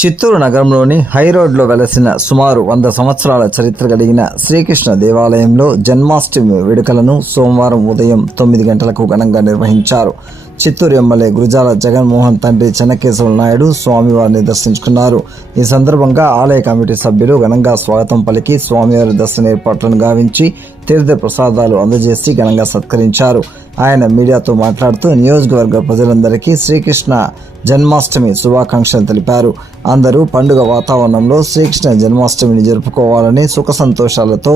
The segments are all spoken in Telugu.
చిత్తూరు నగరంలోని హైరోడ్లో వెలసిన సుమారు 100 సంవత్సరాల చరిత్ర కలిగిన శ్రీకృష్ణ దేవాలయంలో జన్మాష్టమి వేడుకలను సోమవారం ఉదయం 9 గంటలకు ఘనంగా నిర్వహించారు. చిత్తూరు ఎమ్మెల్యే గురజాల జగన్మోహన్ తండ్రి చెన్నకేశవ నాయుడు స్వామివారిని దర్శించుకున్నారు. ఈ సందర్భంగా ఆలయ కమిటీ సభ్యులు ఘనంగా స్వాగతం పలికి స్వామివారి దర్శన ఏర్పాట్లను గావించి తీర్థ ప్రసాదాలు అందజేసి ఘనంగా సత్కరించారు. ఆయన మీడియాతో మాట్లాడుతూ నియోజకవర్గ ప్రజలందరికీ శ్రీకృష్ణ జన్మాష్టమి శుభాకాంక్షలు తెలిపారు. అందరూ పండుగ వాతావరణంలో శ్రీకృష్ణ జన్మాష్టమిని జరుపుకోవాలని, సుఖ సంతోషాలతో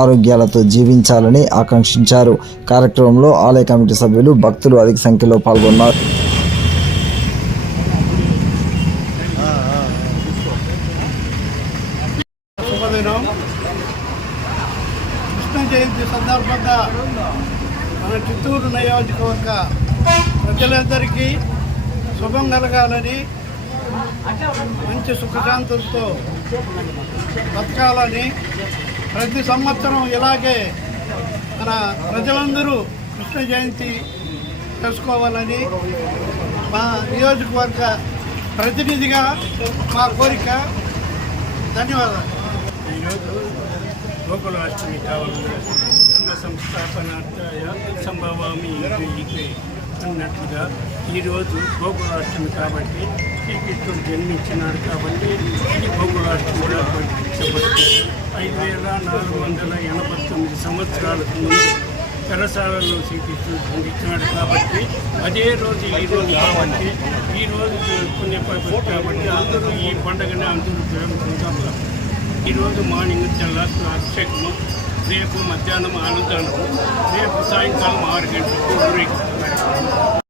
ఆరోగ్యాలతో జీవించాలని ఆకాంక్షించారు. కార్యక్రమంలో ఆలయ కమిటీ సభ్యులు, భక్తులు అధిక సంఖ్యలో పాల్గొన్నారు. కృష్ణ జయంతి సందర్భంగా మన చిత్తూరు నియోజకవర్గ ప్రజలందరికీ శుభం కలగాలని, మంచి సుఖశాంతులతో బతకాలని, ప్రతి సంవత్సరం ఇలాగే మన ప్రజలందరూ కృష్ణ జయంతి చేసుకోవాలని మా నియోజకవర్గ ప్రతినిధిగా మా కోరిక. ధన్యవాదాలు. ఈరోజు గోకులాష్టమి కావాలని ధర్మ సంస్థాపనార్థాయ సంభవామి ఇదే అన్నట్లుగా ఈరోజు గోకులాష్టమి కాబట్టి శ్రీకృష్ణుడు జన్మించినాడు కాబట్టి ఈ గోకులాష్టమిగా చెప్పబట్టి 5489 సంవత్సరాలకు ముందు చెరసాలలో శ్రీకృష్ణుడు జన్మించినాడు కాబట్టి అదే రోజు ఈరోజు కాబట్టి ఈరోజు పుణ్యపతి కాబట్టి అందరూ ఈ పండుగని అందరూ జరుపుకుంటారు. ఈరోజు మార్నింగ్ తెల్లారి అభిషేకము, రేపు మధ్యాహ్నం అన్నదానము, రేపు సాయంకాలం 6 గంటలకు ఊరేగింపు.